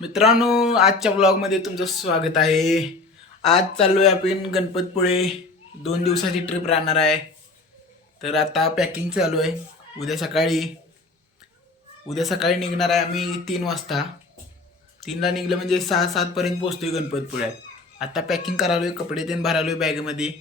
मित्रांनो, आजच्या ब्लॉगमध्ये तुमचं स्वागत आहे. आज चाललोय आपण गणपतपुळे. 2 दिवसाची ट्रिप राहणार आहे. तर आता पॅकिंग चालू आहे. उद्या सकाळी निघणार आहे आम्ही 3 वाजता. 3ला निघलं म्हणजे 6-7 पर्यंत पोहोचतोय गणपतपुळ्यात. आता पॅकिंग करालोय, कपडे तेन भरालोय बॅगमध्ये.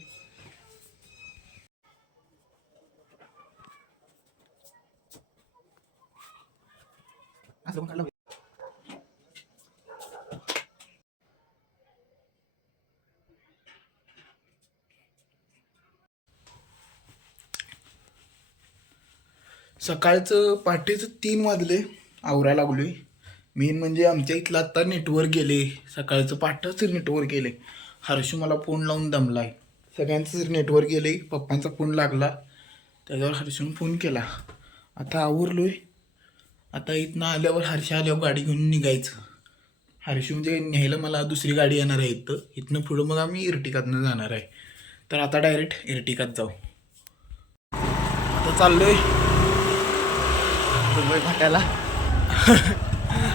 सकाळचं पहाटेचं 3 वाजले आवरायला लागलोय. मेन म्हणजे आमच्या इथलं आता नेटवर्क गेले. सकाळचं पहाटेचं नेटवर्क गेले. हर्षू मला फोन लावून दमलाय. सगळ्यांचंच नेटवर्क गेले. पप्पांचा फोन लागला, त्याच्यावर हर्षून फोन केला. आता आवरलोय. आता इथनं आल्यावर आल्यावर गाडी घेऊन निघायचं. हर्षू म्हणजे न्यायला मला दुसरी गाडी येणार आहे. इथनं पुढं मग आम्ही इर्टिकातनं जाणार आहे. तर आता डायरेक्ट इर्टिकात जाऊ. आता चाललोय मुंबई फाट्याला.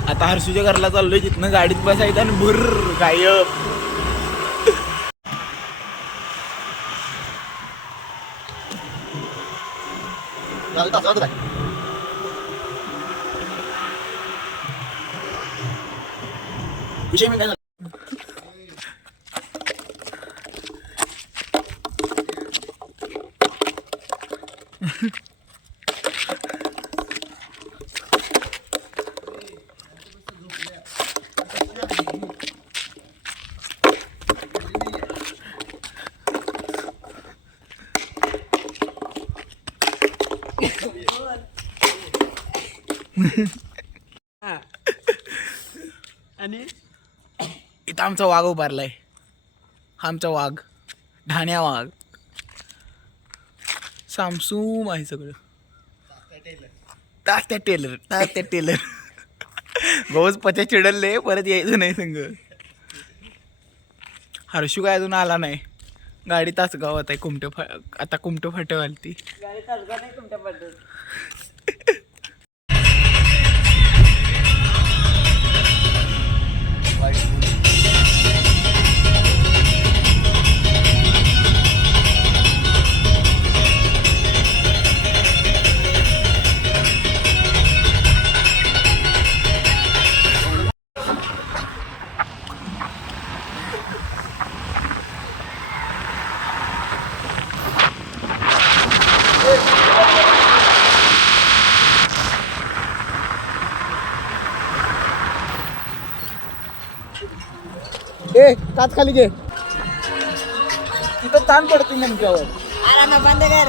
आता हर्षूच्या घरला चाललोय. तिथनं गाडीत बसायचं आणि भुर्र गायब. विषय मी काय आणि इथं आमचा वाघ उभारलाय. आमचा वाघ, ढाण्या वाघ, सामसूम आहे सगळं. तात्या टेलर बहुत पच्या चिडलले, परत यायचं नाही संग. हर्षू काय अजून आला नाही. गाडी तासगावात आहे. आता कुमटे फाट्यावर ती गाडी तासगाव नाही, कुमटे फाट्यावर. काच खाली घे, तिथं ताण पडते नेमक्यावर. बंद कर.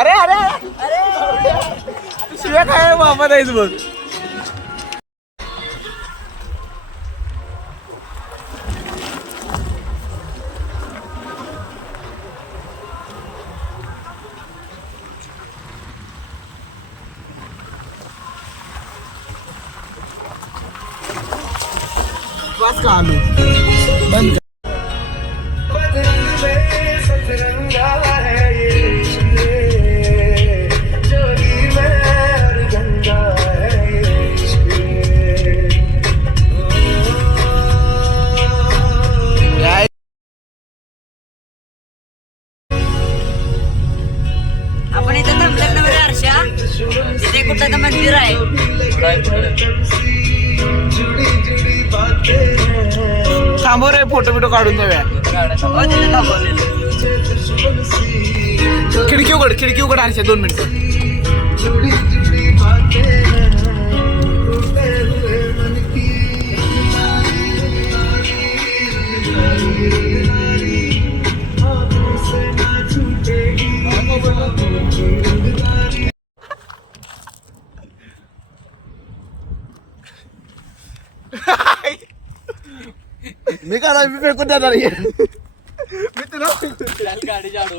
अरे अरे अरे शिव्या काय बाबा नाहीच बघ. बस का आलो बंद. आपण इथं धमधमनगर हर्षा, इथे कुठं तर मंदिर आहे. थांबव रे, फोटो काढून जाऊया. खिडकी उघड आणशे 2 मिनिटं. मी काय मी फेकून देणार आहे. मी तुला गाडी जाडू.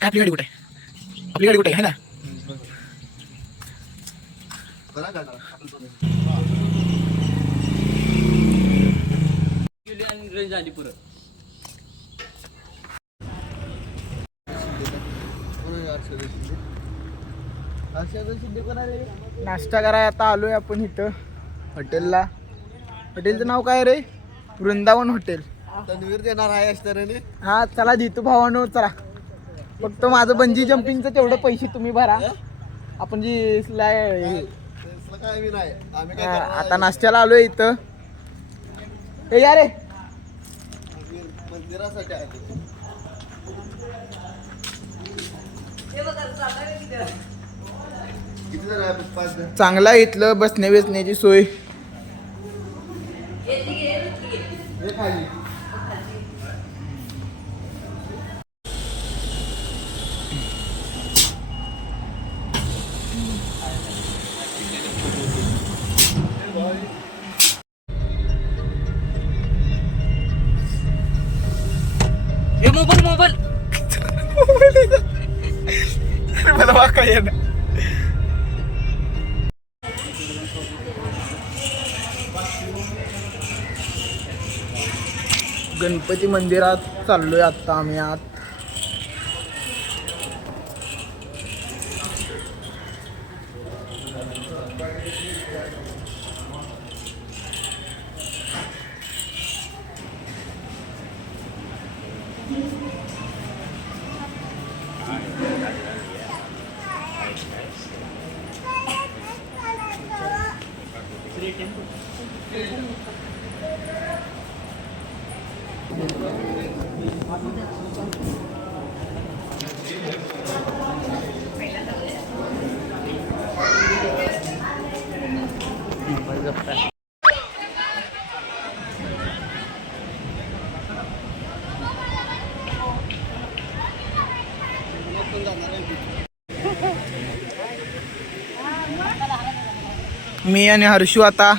आपली गाडी कुठे आहे? आपली गाडी कुठे आहे ना? नाश्ता करायला आता आलोय आपण इथं हॉटेलला. हॉटेलचं नाव काय रे? वृंदावन हॉटेल. तन्वीर देणार आहे अष्टराने. हा चला जितू भावानो चला. फक्त माझं बंजी जम्पिंगचं तेवढं पैसे तुम्ही भरा. आपण जी काय मी नाही आम्ही काय आता नाश्त्याला आलोय इथं. ए या रे मंदिरासाठी आहे. किती जण आहे? 5 जण. चांगला आहे इथलं बसण्या बेसण्याची सोय. हे खाली मोबाईल मला वाका येणार. गणपती मंदिरात चाललोय आता आम्ही आत. मी आणि हर्षू आता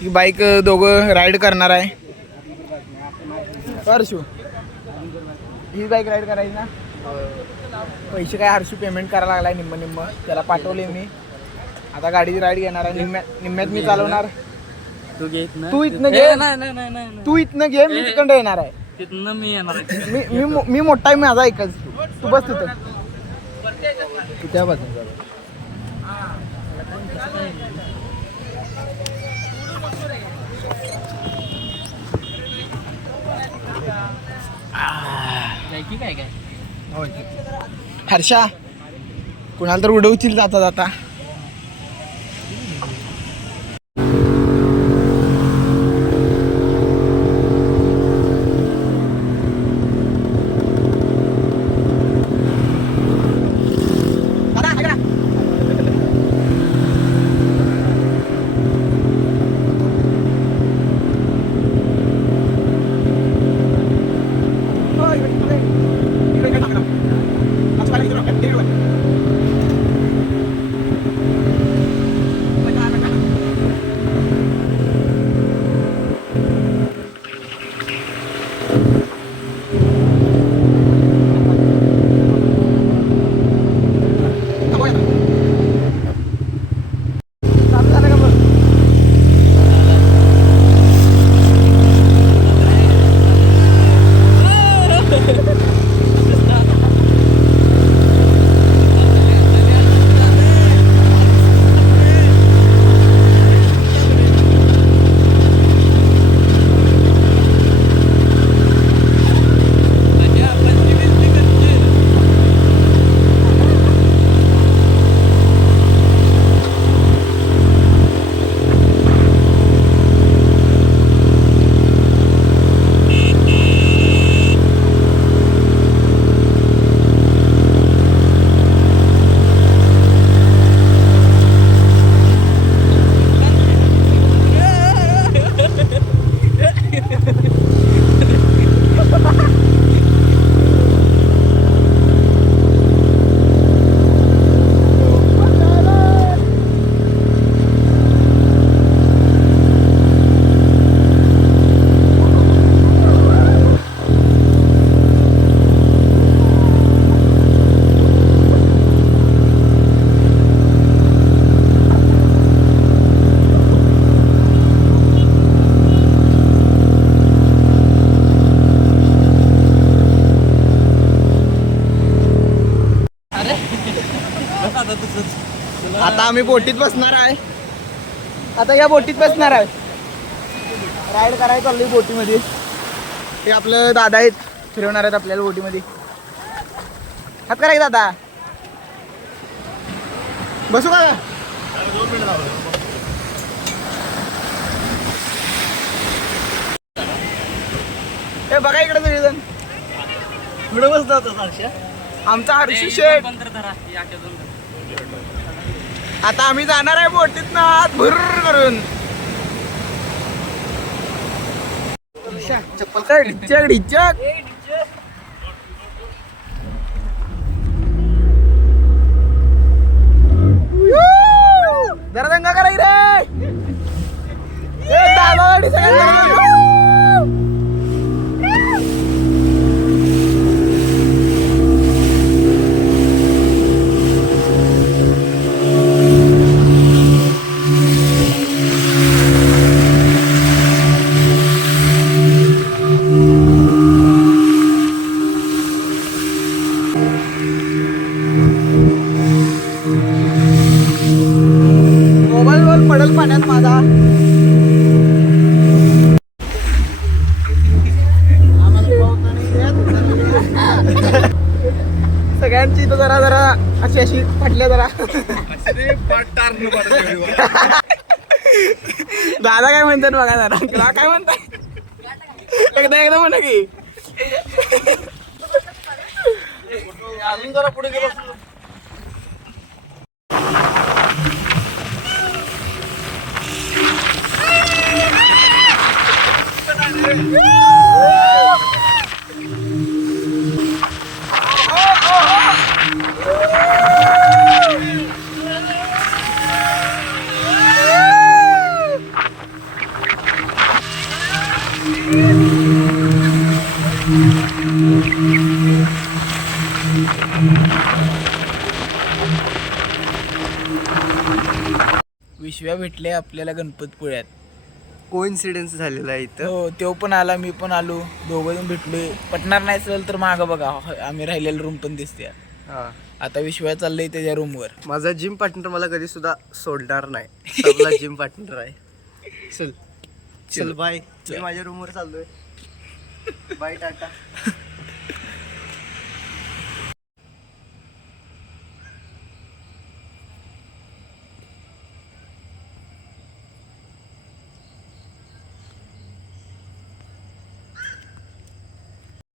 ही बाईक दोघं राईड करणार आहे. हर्षू ही बाईक राईड करायची ना. पैसे काय हर्षू पेमेंट करायला लागलाय निम्म त्याला पाठवले मी. आता गाडी राईड घेणार आहे. निम्म्यात मी चालवणार. तू इथनं घे. तू इथनं घे मी तिकडं येणार आहे. तिथनं मी येणार मी मोठा आहे माझा एकच. तू बस तिथं. त्या बाजून काय काय हर्षा कुणाला तर उडवतील जाता जाता. आता आम्ही बोटीत बसणार आहे. आता या बोटीत बसणार आहे. राईड करायला चाललोय बोटीमध्ये. ते आपलं दादा आहेत, फिरवणार आहेत आपल्याला बोटीमध्ये. हात करा की दादा. बसू का? हे बघा इकडे सगळेजण. पुढे बसला होता सारख्या. आमचा हर्षू शेठ. आता आम्ही जाणार आहे बोटीत ना आत भुर्र करून. चप्पल ढिच्चक ढिच्चक. जरा दंगा कराय रे. दादा मोबाईल वर पडल पाण्यात माझा. सगळ्यांची तो जरा जरा अशी अशी फाटल्या जरा. दादा काय म्हणतात बघा जरा. तुला काय म्हणतात एकदा म्हणा की. अजून जरा पुढे गेलो. विश्व्या भेटले आपल्याला गणपतपुळ्यात. कोइन्सिडेन्स झालेला आहे इथं. हो तो पण आला, मी पण आलो. दोघं जण भेटलोय. पटणार नाही असेल तर मागं बघा, आम्ही राहिलेली रूम पण दिसते. हा. आता विश्व्या चाललंय त्याच्या रूमवर. माझा जिम पार्टनर मला कधी सुद्धा सोडणार नाही. सबला जिम पार्टनर आहे. चल चल बाय. मी माझ्या रूमवर चाललोय. बाय टाटा.